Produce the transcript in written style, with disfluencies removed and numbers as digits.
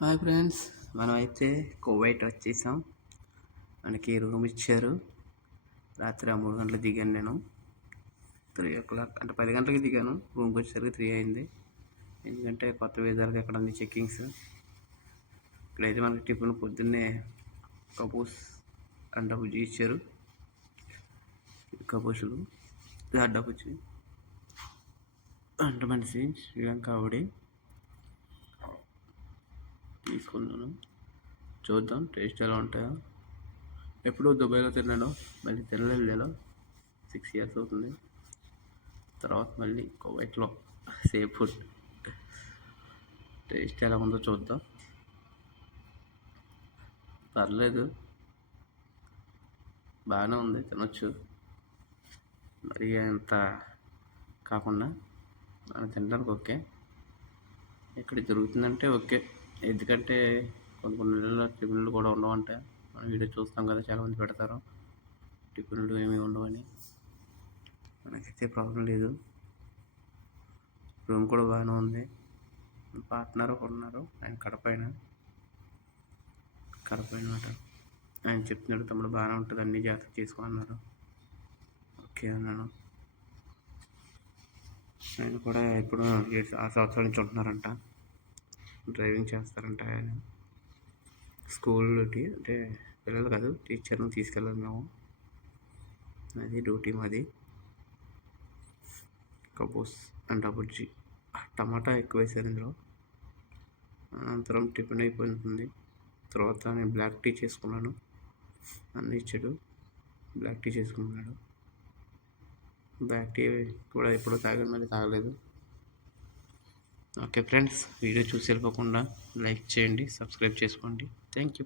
Hi friends, మనమైతే Kuwait వచ్చేసాం. మనకి రూమ్ ఇచ్చారు. రాత్రి 3 గంటలకు దిగాను నేను. 3 o'clock అంటే 10 గంటలకి దిగాను. రూమ్కి వచ్చేసరికి 3 అయింది. ఎందుకంటే కొత్త వీసాలకి అక్కడ ఉంది చెక్కింగ్స్. ఇక్కడైతే మనకి టిఫిన్ పొద్దున్నే కబూస్ అండ్ బుజ్జి ఇచ్చారు. కబూసులు అడ్డబుజ్జి అంట మనిషి శ్రీలంక ఆవిడ తీసుకున్నాను. చూద్దాం టేస్ట్ ఎలా ఉంటాయో. ఎప్పుడూ దుబాయ్లో తిన్నాను, మళ్ళీ తినలేదు. నేను 6 years అవుతుంది. తర్వాత మళ్ళీ కువైట్లో సేమ్ ఫుడ్. టేస్ట్ ఎలా ఉందో చూద్దాం. పర్లేదు, బాగానే ఉంది, తినొచ్చు. మరి అంత కాకుండా మనం తినడానికి ఓకే. ఇక్కడ జరుగుతుందంటే ఓకే. ఎందుకంటే కొన్ని నెలల్లో టిఫిన్లు కూడా ఉండవంట. మనం వీడియో చూస్తాం కదా, చాలామంది పెడతారు టిఫిన్లు ఏమీ ఉండవని. మనకైతే ప్రాబ్లం లేదు. రూమ్ కూడా బాగానే ఉంది. పార్ట్నర్ ఒకరు ఉన్నారు, ఆయన కడపైన మాట. ఆయన చెప్తున్నాడు, తమ్ముడు బాగానే ఉంటుంది, అన్ని జాగ్రత్త చేసుకున్నారు. ఓకే అన్నాను. ఆయన కూడా ఇప్పుడు 6 సంవత్సరాల నుంచి ఉంటున్నారంట. డ్రైవింగ్ చేస్తారంట. ఆయన స్కూల్ డ్యూటీ, అంటే పిల్లలు కాదు, టీచర్ని తీసుకెళ్ళాలి మేము. అది డ్యూటీ మాది. కబూస్ అండ్ బుజ్జి టమాటా ఎక్కువ వేసారు ఇందులో. అనంతరం టిఫిన్ అయిపోతుంది. తర్వాత నేను బ్లాక్ టీ చేసుకున్నాను. అన్నీ ఇచ్చాడు, బ్లాక్ టీ చేసుకున్నాడు. బ్లాక్ టీ కూడా ఎప్పుడో తాగాను, మళ్ళీ తాగలేదు. ఓకే ఫ్రెండ్స్, వీడియో చూసి వెళ్ళిపోకుండా లైక్ చేయండి, సబ్స్క్రైబ్ చేసుకోండి. Thank you.